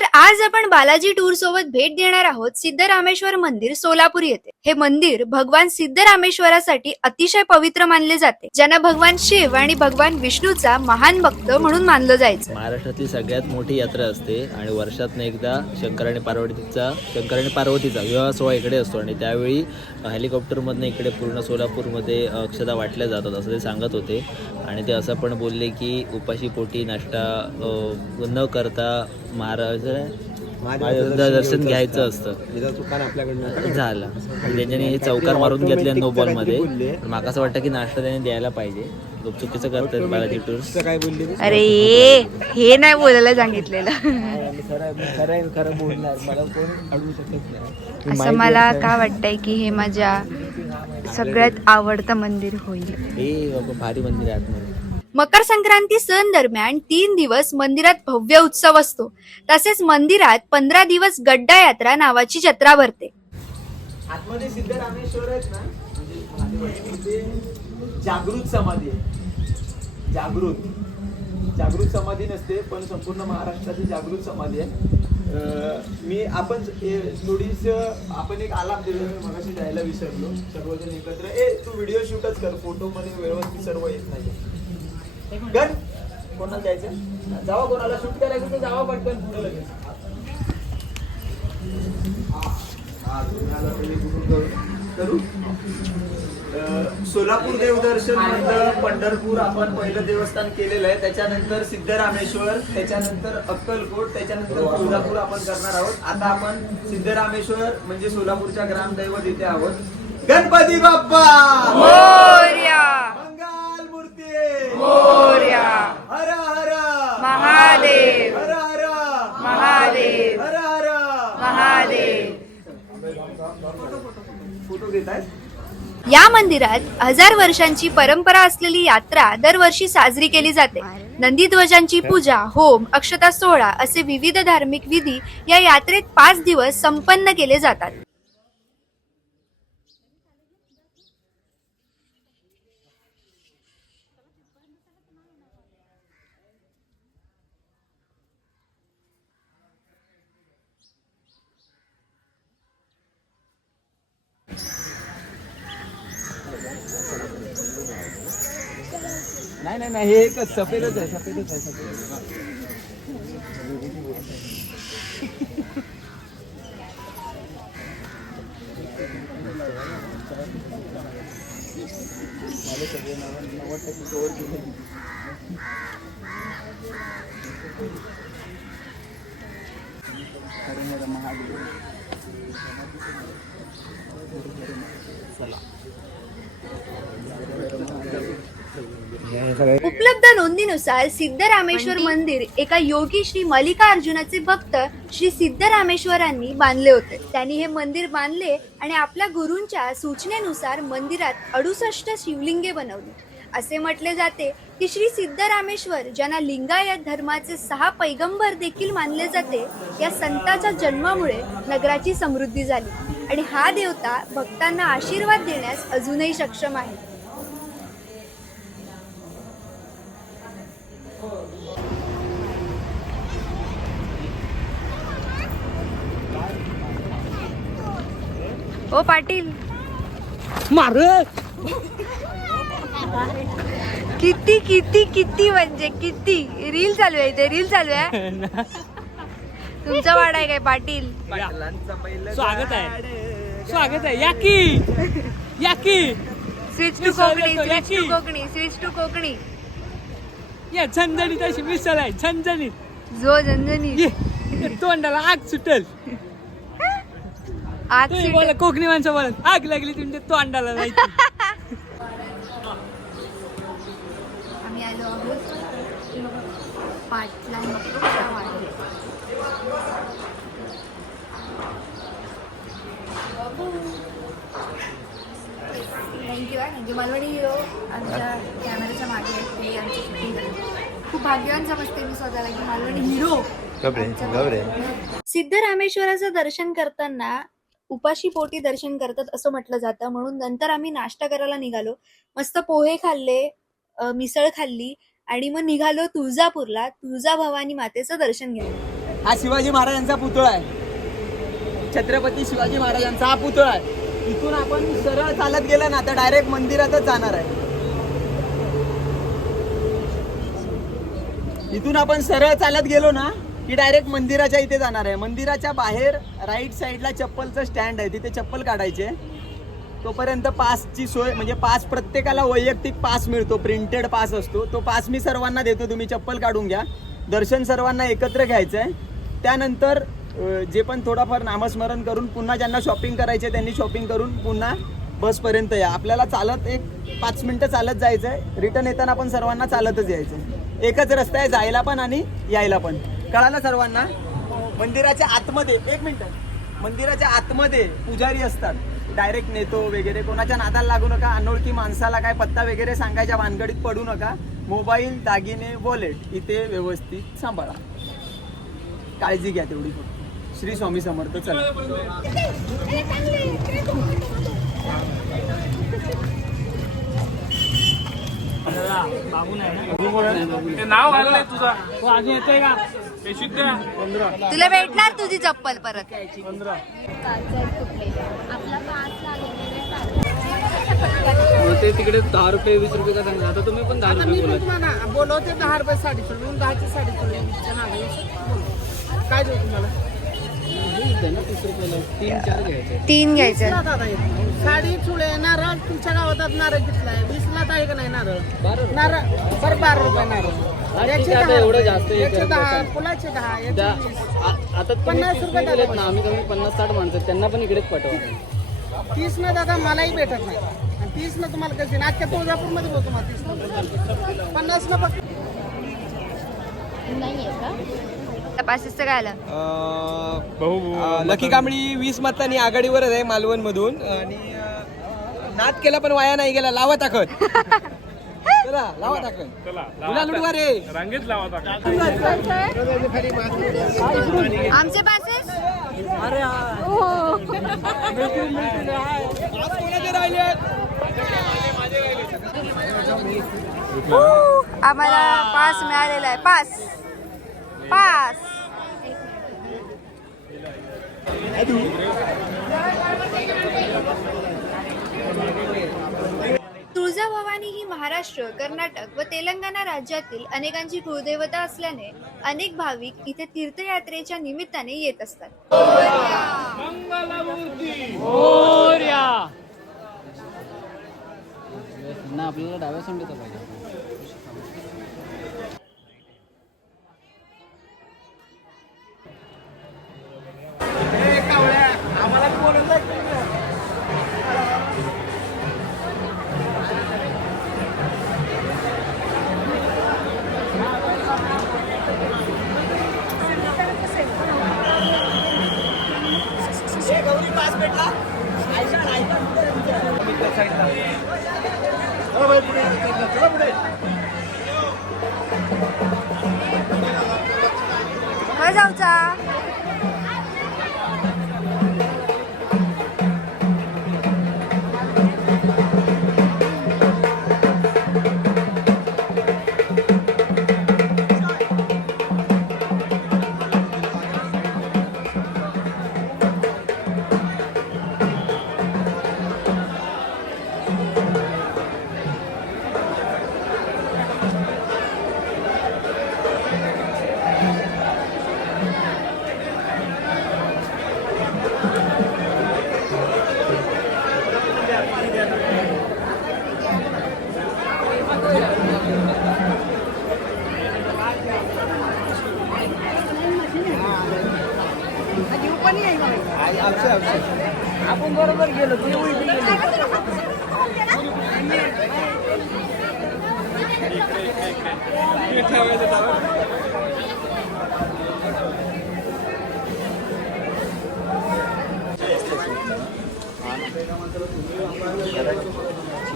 तर आज आपण बालाजी टूर सोबत भेट देणार आहोत सिद्धरामेश्वर मंदिर सोलापूर येथे. हे मंदिर भगवान सिद्धरामेश्वरासाठी अतिशय पवित्र मानले जाते ज्यांना भगवान शिव आणि भगवान विष्णूचा महान भक्त म्हणून मानलं जायचं. महाराष्ट्रातली सगळ्यात मोठी यात्रा असते आणि वर्षातनं एकदा शंकर आणि पार्वतीचा शंकर आणि पार्वतीचा विवाह सोहळा इकडे असतो आणि त्यावेळी हेलिकॉप्टरमधनं इकडे पूर्ण सोलापूरमध्ये अक्षता वाटल्या जातात असं ते सांगत होते. आणि ते असं पण बोलले की उपाशी पोटी नाश्ता न करता महाराज दर्शन घ्यायचं असतं. दुकान आपल्याकडनं झालं. त्यांच्यानी हे चौकार मारून घेतले नो बॉलमध्ये. मला असं वाटतं की नाश्ता त्यांनी द्यायला पाहिजे. खूप चुकीचं करतात बालाजी टूर्स काय बोलली? अरे हे नाही बोलायला सांगितलेलं. मी खरं मी खरं आहे, खरं बोलणार. मला कोण अडवू शकत नाही. असं मला का वाटतंय की हे माझ्या सगळ्यात आवडतं मंदिर होईल? हे बाबा भारी मंदिर आहे मकर संक्रांती सण दरम्यान तीन दिवस मंदिरात भव्य उत्सव असतो. तसेच मंदिरात पंधरा दिवस गड्डा यात्रा नावाची जत्रा भरते. आतमध्ये सिद्धरामेश्वर आहेत ना? म्हणजे जागृत समाधी आहे. जागृत. जागृत समाधी नसते पण संपूर्ण महाराष्ट्राची जागृत समाधी आहे. मी आपण थोडीस आपण एक आलाप दिलो मी मगाशी जायला विसरलो. सर्वजण एकत्र ए तू व्हिडिओ शूटच कर फोटो मध्ये व्यवस्थित सर्व येत नाही गण कोणाला जायचं? जावा कोणाला. शूट करायचं तर जावा पटकन. पुढे लगेच. हा, करू- सोलापूर देवदर्शन मधलं पंढरपूर आपण पहिलं देवस्थान केलेलं आहे. त्याच्यानंतर सिद्धरामेश्वर त्याच्यानंतर अक्कलकोट त्याच्यानंतर तुळजापूर आपण करणार आहोत. आता आपण सिद्धरामेश्वर म्हणजे सोलापूरच्या ग्रामदैवत इथे आहोत. गणपती बाप्पा! मूर्ती हर हर. महादेव. हर हर. महादेव. हर हर. महादेव. फोटो घेत आहेत या मंदिरात हजार वर्षांची परंपरा असलेली यात्रा दरवर्षी साजरी केली जाते. नंदीध्वजांची पूजा होम अक्षता सोहळा असे विविध धार्मिक विधी या यात्रेत पाच दिवस संपन्न केले जातात. नाही नाही हे एकच सफेदच आहे सफेदच आहे सफेद उपलब्ध नोंदीनुसार सिद्धरामेश्वर मंदिर. एका योगी श्री मल्लिकार्जुनाचे भक्त श्री सिद्धरामेश्वरांनी बांधले होते. त्यांनी हे मंदिर बांधले आणि आपल्या गुरूंच्या सूचनेनुसार मंदिरात अडुसष्ट शिवलिंगे बनवली. असे म्हटले जाते की श्री सिद्धरामेश्वर ज्यांना लिंगायत धर्माचे सहा पैगंबर देखील मानले जाते या संताच्या जन्मामुळे नगराची समृद्धी झाली. आणि हा देवता भक्तांना आशीर्वाद देण्यास अजूनही सक्षम आहे. ओ पाटील. मार किती किती किती म्हणजे किती? रील चालू आहे इथे रील चालू आहे. तुमचा वाडा आहे काय पाटील? स्वागत आहे. स्वागत आहे. या की. या की. Switch to Konkani switch to. Konkani switch to Konkani. या झणझणीत अशी मिसळ आहे झणझणीत. जो झंझणी ये तोंडाला आग सुटल. तुम्ही बोला कोकणी माणसं बोला. आग लागली तुमच्या तोंडाला जायची. आम्ही आलो आहोत पाटला वाडा. आहे म्हणजे मालवणी हिरो आमच्या कॅमेऱ्याच्या मागे आहेत ते आमची शूटिंग करतात खूप भाग्यवान समजते मी स्वतःला की मालवणी हिरो. सिद्धरामेश्वराचं दर्शन करताना उपाशी पोटी दर्शन करतात असं म्हटलं जातं. म्हणून नंतर आम्ही नाश्ता करायला निघालो. मस्त पोहे खाल्ले मिसळ खाल्ली आणि मग निघालो तुळजापूरला. तुळजाभवानी मातेचं दर्शन घ्यायला. हा शिवाजी महाराजांचा पुतळा आहे. छत्रपती शिवाजी महाराजांचा हा पुतळा आहे. इथून आपण सरळ चालत गेलं ना तर डायरेक्ट मंदिरातच जाणार आहे. इथून आपण सरळ चालत गेलो ना की डायरेक्ट मंदिराच्या इथे जाणार आहे. मंदिराच्या बाहेर राईट साईडला चप्पलचं स्टँड आहे. तिथे चप्पल काढायचे. तोपर्यंत पासची सोय म्हणजे पास प्रत्येकाला वैयक्तिक पास मिळतो. प्रिंटेड पास असतो. तो पास मी सर्वांना देतो. तुम्ही चप्पल काढून घ्या. दर्शन सर्वांना एकत्र घ्यायचं आहे त्यानंतर जे पण थोडाफार नामस्मरण करून पुन्हा ज्यांना शॉपिंग करायचे त्यांनी शॉपिंग करून पुन्हा बसपर्यंत या. आपल्याला चालत एक पाच मिनटं चालत जायचं आहे रिटर्न येताना पण सर्वांना चालतच यायचं आहे. एकच रस्ता आहे जायला पण आणि यायला पण. कळालं सर्वांना? मंदिराच्या आतमध्ये एक मिनटं. मंदिराच्या आतमध्ये पुजारी असतात. डायरेक्ट नेतो वगैरे. कोणाच्या नादाला लागू नका. अनोळखी माणसाला काय पत्ता वगैरे सांगायच्या भानगडीत पडू नका. मोबाईल दागिने वॉलेट इथे व्यवस्थित सांभाळा. काळजी घ्या तेवढी फक्त. श्री स्वामी समर्थ चला. बाबू नाही ना नाव आलं तुझा. तो अजून येतोय का? हे शुद्ध तुला भेटणार तुझी चप्पल परत. ते तिकडे दहा रुपये वीस रुपये का सांगितलं आता तुम्ही पण दहा रुपये बोलवते दहा रुपये साडी चोळी म्हणून दहाची साडी बोल. काय देऊ तुम्हाला? तीन घ्यायचे. साडी चुळे नारळ तुमच्या गावात नारळ कितला आहे वीसला आहे का नाही नारळ? बारा नारळ बरं बारा रुपये नारळ. आहे, एवढं. जास्त हे दहा. फुलाचे दहा वीस. आता पन्नास तीस रुपये ना आम्ही कमी पन्नास साठ माणसं त्यांना पण इकडेच पाठवा. तीस न दादा मलाही भेटत नाही. आणि तीस न तुम्हाला कशी अख्ख्या तुळजापूरमध्ये बोलतो मला तीस न. पन्नास न फक्त तपासचं लकी कांबळी वीस मतांनी आघाडीवरच आहे मालवण मधून आणि अं, नाद केला पण वाया नाही गेला लावा ताकद. चला लावा ताकद. तुला लुडवा रे आमचे पासेस? आम्हाला पास मिळालेला आहे. पास. पास. तुळजाभवानी ही महाराष्ट्र कर्नाटक व तेलंगणा राज्यातील अनेकांची कुळदेवता असल्याने अनेक भाविक इथे तीर्थयात्रेच्या निमित्ताने येत असतात.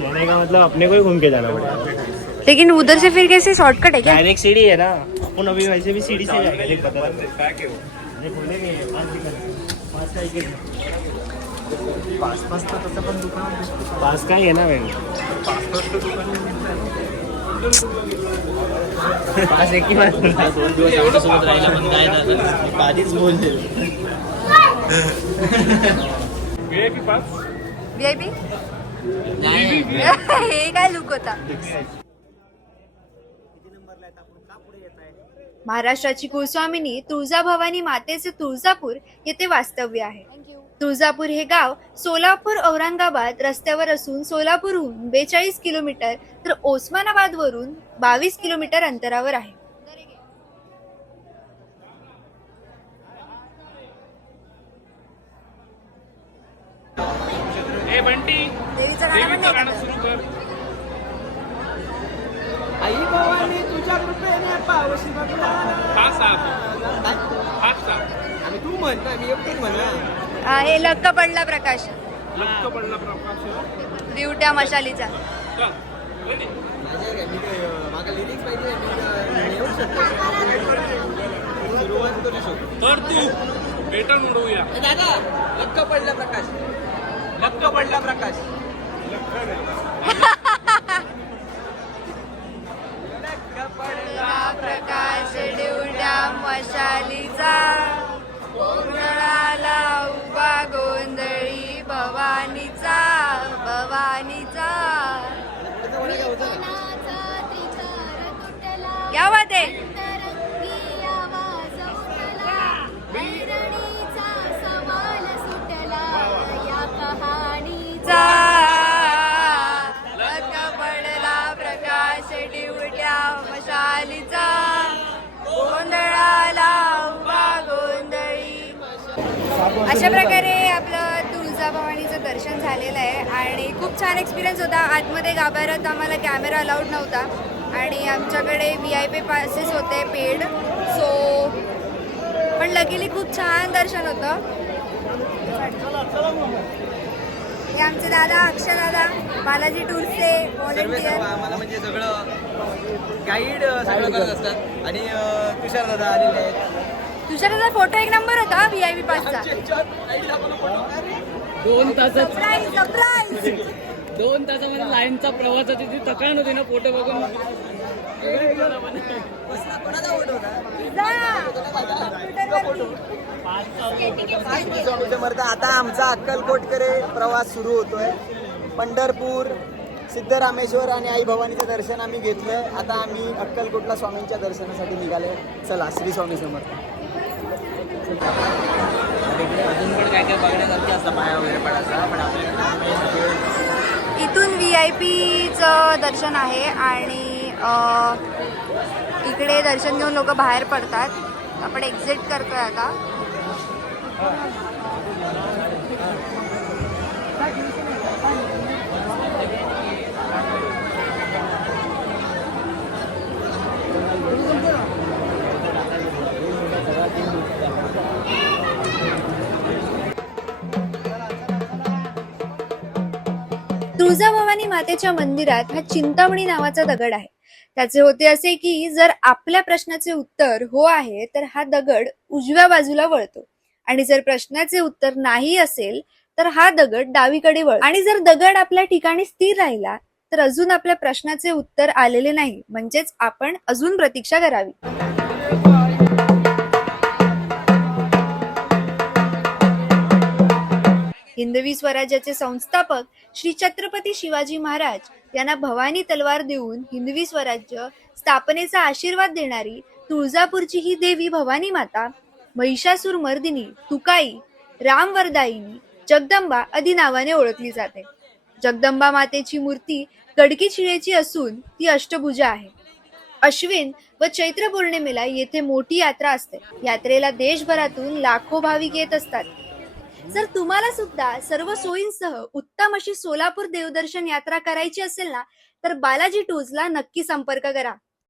जाने का मतलब अपने को ही घूम के जाना पड़ेगा। लेकिन उधर से फिर कैसे? शॉर्टकट है क्या? डायरेक्ट सीढ़ी है ना। अपन अभी वैसे भी सीढ़ी से जाएँगे देख पता ये बोलेंगे पाँच दिखा पाँच का एक एक पास पास का पास का ही आहे ना भाई। दोन दिवस आमच्यासोबत राहिला पण काय झालं आधीच बोलले VIP पास व्हीआयपी हे काय लुक होता? महाराष्ट्राची कुलस्वामिनी तुळजाभवानी मातेचे तुळजापूर येथे वास्तव्य आहे. तुळजापूर हे गाव सोलापूर औरंगाबाद रस्त्यावर असून सोलापूरहून बेचाळीस किलोमीटर तर ओस्मानाबाद वरून बावीस किलोमीटर अंतरावर आहे. ए बंटी देवीचं गाणं? सुरू कर. आई भवानी तुझ्या कृपेने पावशी बघला. आणि तू म्हण ना मी एकटीच म्हणा हा, हे लक्क पडला प्रकाश. लक्क पडला प्रकाश. दिवट्या मशालीचा. तर तू बेटर मिळवूया दादा लक्क पडला प्रकाश. लक्क पडला प्रकाश. प्रकाश अशा प्रकारे आपलं तुळजाभवानीचं दर्शन झालेलं आहे आणि खूप छान एक्सपिरियन्स होता. आतमध्ये गाभाऱ्यात आम्हाला कॅमेरा अलाउड नव्हता आणि आमच्याकडे व्ही आय पी पासेस होते पेड सो पण लगेली खूप छान दर्शन होतं. हे आमचे दादा अक्षय दादा बालाजी टूर्सचे व्हॉलेंटियर आम्हाला म्हणजे सगळं गाईड सगळं करत असतात. आणि तुषार दादा आलेले आहेत. तुझ्या फोटो एक नंबर होता व्ही आय पी पासचा दोन तासात सरप्राईज सरप्राईज दोन तासामध्ये लाईनचा प्रवासाची जी थकान होती ना फोटो बघून. आता आमचा अक्कलकोटकडे प्रवास सुरू होतोय. पंढरपूर सिद्धरामेश्वर आणि आई भवानीचं दर्शन आम्ही घेतलंय. आता आम्ही अक्कलकोटला स्वामींच्या दर्शनासाठी निघाले चला श्री स्वामी समर्थ अजून पण काय काय बघण्यासारखे असतं पाया वगैरे पडायचा पण आपल्याकडे इथून व्ही आय पीचं दर्शन आहे आणि इकडे दर्शन घेऊन लोक बाहेर पडतात. आपण एक्झिट करतोय आता. तुळजाभवानी मातेच्या मंदिरात हा चिंतामणी नावाचा दगड आहे. त्याचे होते असे की जर आपल्या प्रश्नाचे उत्तर हो आहे तर हा दगड उजव्या बाजूला वळतो. आणि जर प्रश्नाचे उत्तर नाही असेल तर हा दगड डावीकडे वळ आणि जर दगड आपल्या ठिकाणी स्थिर राहिला तर अजून आपल्या प्रश्नाचे उत्तर आलेले नाही. म्हणजेच आपण अजून प्रतीक्षा करावी. हिंदवी स्वराज्याचे संस्थापक श्री छत्रपती शिवाजी महाराज यांना भवानी तलवार देऊन हिंदवी स्वराज्य स्थापनेचा आशीर्वाद देणारी तुळजापूरची ही देवी भवानी माता महिषासूर मर्दिनी तुकाई रामवरदायिनी जगदंबा आदी नावाने ओळखली जाते. जगदंबा मातेची मूर्ती गडकी शिळेची असून ती अष्टभुजा आहे. अश्विन व चैत्र पौर्णिमेला येथे मोठी यात्रा असते. यात्रेला देशभरातून लाखो भाविक येत असतात. जर तुम्हाला सुद्धा सर्व सोयींसह उत्तम अशी सोलापूर देवदर्शन यात्रा करायची असेल ना तर बालाजी टूर्सला नक्की संपर्क करा.